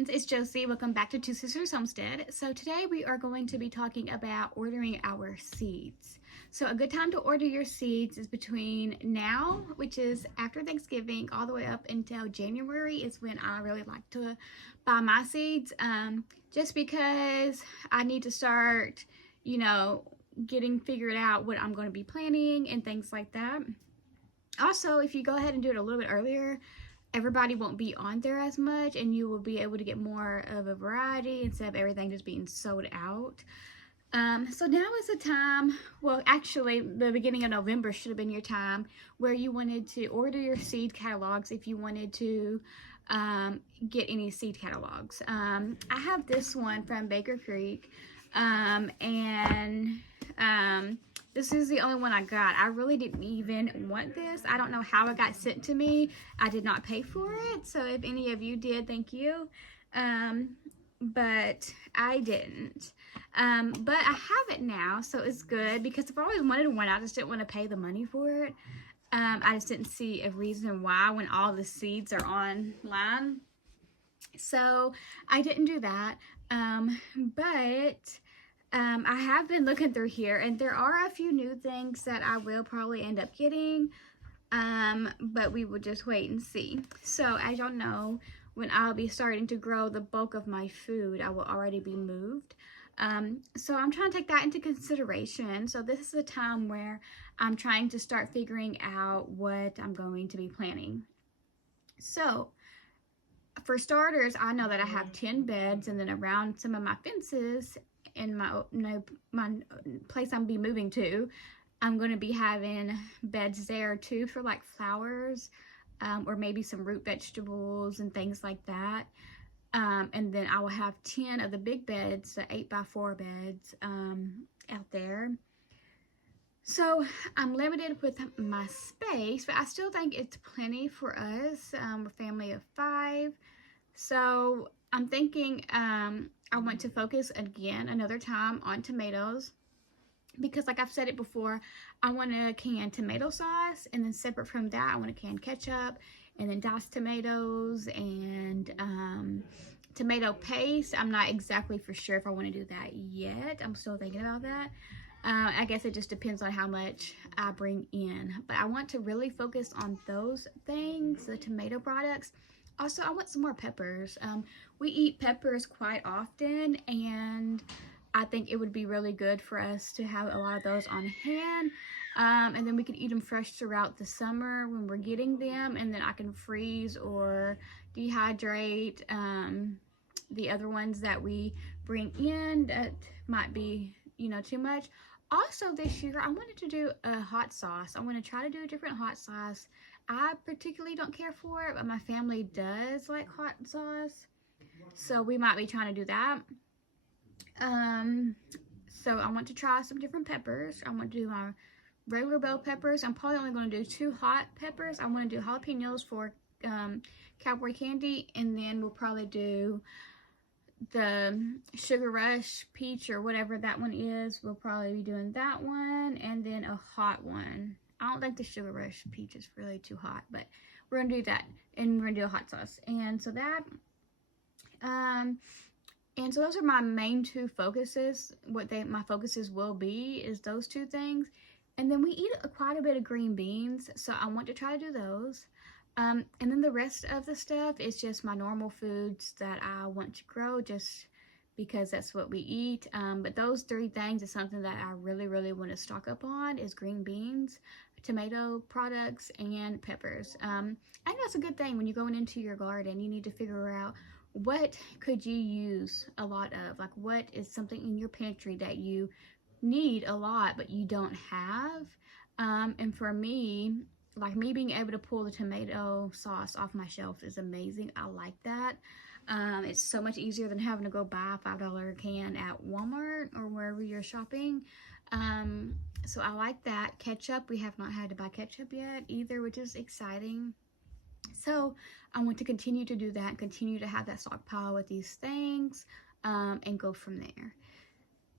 friends, it's Josie. Welcome back to Two Sisters Homestead. So today we are going to be talking about ordering our seeds. So a good time to order your seeds is between now, which is after Thanksgiving, all the way up until January is when I really like to buy my seeds. Just because I need to start, getting figured out what I'm going to be planting and things like that. Also, if you go ahead and do it a little bit earlier, everybody won't be on there as much and you will be able to get more of a variety instead of everything just being sold out. So now is the time, well actually the beginning of November should have been your time where you wanted to order your seed catalogs if you wanted to get any seed catalogs. I have this one from Baker Creek this is the only one I got. I really didn't even want this. I don't know how it got sent to me. I did not pay for it. So if any of you did, thank you. But I didn't. But I have it now, so it's good because I've always wanted one. I just didn't want to pay the money for it. I just didn't see a reason why when all the seeds are online. So I didn't do that. I have been looking through here and there are a few new things that I will probably end up getting, but we will just wait and see. So as y'all know, when I'll be starting to grow the bulk of my food, I will already be moved. So I'm trying to take that into consideration. So this is a time where I'm trying to start figuring out what I'm going to be planting. So for starters, I know that I have 10 beds, and then around some of my fences in my place I'm be moving to, I'm going to be having beds there too for like flowers, or maybe some root vegetables and things like that. And then I will have 10 of the big beds, the 8x4 beds, out there. So I'm limited with my space, but I still think it's plenty for us. We're a family of 5. So I'm thinking I want to focus again another time on tomatoes because like I've said it before, I want to can tomato sauce, and then separate from that I want to can ketchup and then diced tomatoes and tomato paste. I'm not exactly for sure if I want to do that yet. I'm still thinking about that. I guess it just depends on how much I bring in, but I want to really focus on those things, the tomato products. Also, I want some more peppers. We eat peppers quite often, and I think it would be really good for us to have a lot of those on hand. And then we can eat them fresh throughout the summer when we're getting them, and then I can freeze or dehydrate the other ones that we bring in that might be, too much. Also this year, I wanted to do a hot sauce. I want to try to do a different hot sauce. I particularly don't care for it, but my family does like hot sauce. So we might be trying to do that. So I want to try some different peppers. I want to do my regular bell peppers. I'm probably only going to do 2 hot peppers. I want to do jalapenos for cowboy candy, and then we'll probably do the Sugar Rush peach or whatever that one is. We'll probably be doing that one, and then a hot one. I don't think the Sugar Rush peach is really too hot, but we're gonna do that, and we're gonna do a hot sauce. And so that and so those are my main 2 focuses. My focuses will be is those 2 things. And then we eat quite a bit of green beans, so I want to try to do those. And then the rest of the stuff is just my normal foods that I want to grow just because that's what we eat. But those 3 things is something that I really, really want to stock up on is green beans, tomato products, and peppers. I think that's a good thing when you're going into your garden. You need to figure out what could you use a lot of, like what is something in your pantry that you need a lot but you don't have. And for me, like me being able to pull the tomato sauce off my shelf is amazing. I like that. It's so much easier than having to go buy a $5 can at Walmart or wherever you're shopping. So I like that. Ketchup, we have not had to buy ketchup yet either, which is exciting. So I want to continue to do that, continue to have that stockpile with these things, and go from there.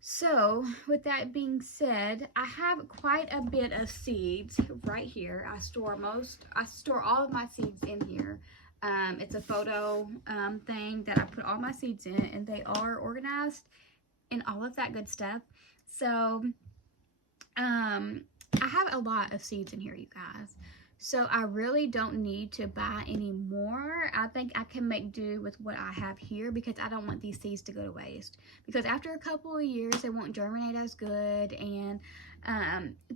So with that being said, I have quite a bit of seeds right here. I store all of my seeds in here. It's a photo thing that I put all my seeds in, and they are organized and all of that good stuff. So I have a lot of seeds in here, you guys. So I really don't need to buy any more. I think I can make do with what I have here because I don't want these seeds to go to waste. Because after a couple of years, they won't germinate as good and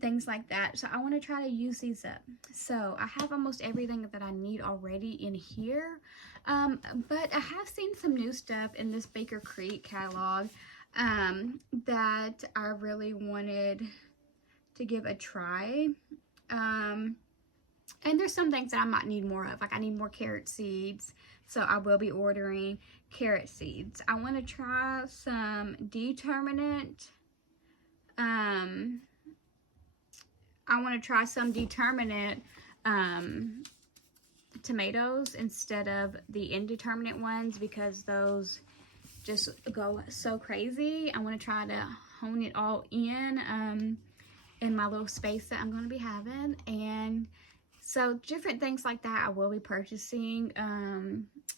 things like that. So I want to try to use these up. So I have almost everything that I need already in here. But I have seen some new stuff in this Baker Creek catalog that I really wanted to give a try. And there's some things that I might need more of. Like I need more carrot seeds. So I will be ordering carrot seeds. I want to try some determinate. I want to try some determinate tomatoes instead of the indeterminate ones because those just go so crazy. I want to try to hone it all in my little space that I'm going to be having. And so different things like that I will be purchasing.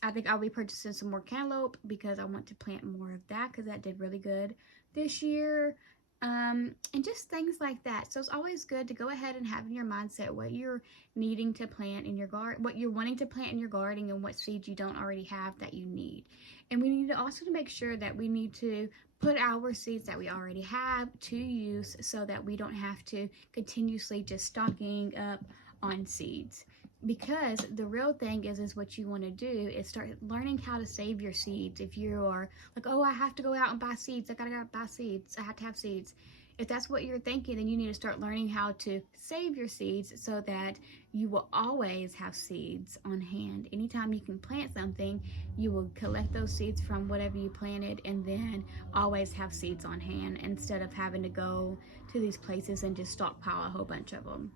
I think I'll be purchasing some more cantaloupe because I want to plant more of that because that did really good this year. And just things like that. So it's always good to go ahead and have in your mindset what you're needing to plant in your garden, what you're wanting to plant in your garden, and what seeds you don't already have that you need. And we need to also to make sure that we need to put our seeds that we already have to use so that we don't have to continuously just stocking up on seeds. Because the real thing is what you want to do is start learning how to save your seeds. If you are like, oh, I have to go out and buy seeds, I gotta go buy seeds, I have to have seeds. If that's what you're thinking, then you need to start learning how to save your seeds so that you will always have seeds on hand. Anytime you can plant something, you will collect those seeds from whatever you planted and then always have seeds on hand instead of having to go to these places and just stockpile a whole bunch of them.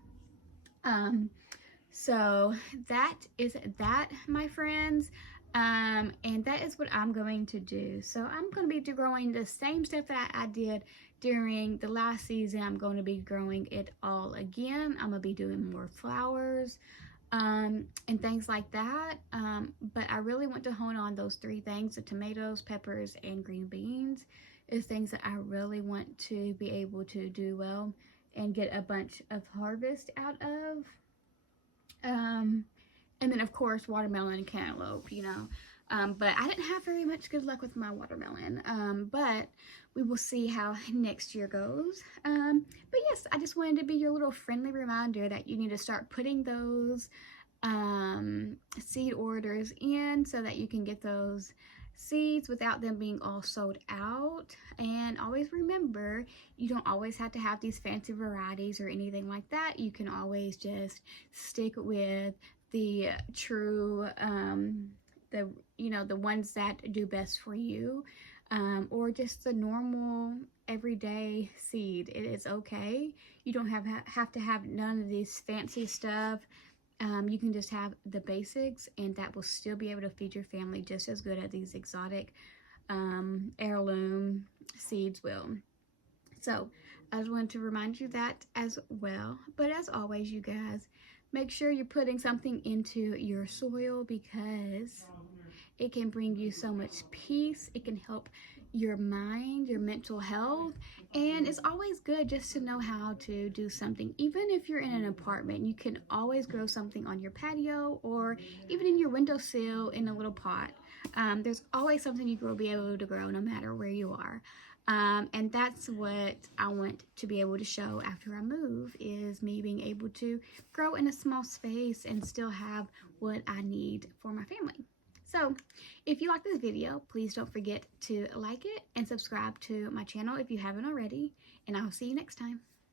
So that is that, my friends. And that is what I'm going to do. So I'm going to be growing the same stuff that I did during the last season. I'm going to be growing it all again. I'm going to be doing more flowers and things like that. But I really want to hone on those three things: the tomatoes, peppers, and green beans is things that I really want to be able to do well and get a bunch of harvest out of. And then of course watermelon and cantaloupe, you know. But I didn't have very much good luck with my watermelon. But we will see how next year goes. But yes, I just wanted to be your little friendly reminder that you need to start putting those seed orders in so that you can get those seeds without them being all sold out. And always remember, you don't always have to have these fancy varieties or anything like that. You can always just stick with the true the ones that do best for you, or just the normal everyday seed. It is okay. You don't have to have none of these fancy stuff. You can just have the basics, and that will still be able to feed your family just as good as these exotic heirloom seeds will. So I just wanted to remind you that as well. But as always, you guys, make sure you're putting something into your soil because it can bring you so much peace. It can help your mind, your mental health, and it's always good just to know how to do something. Even if you're in an apartment, you can always grow something on your patio or even in your windowsill in a little pot. There's always something you will be able to grow no matter where you are. And that's what I want to be able to show after I move, is me being able to grow in a small space and still have what I need for my family. So if you like this video, please don't forget to like it and subscribe to my channel if you haven't already, and I'll see you next time.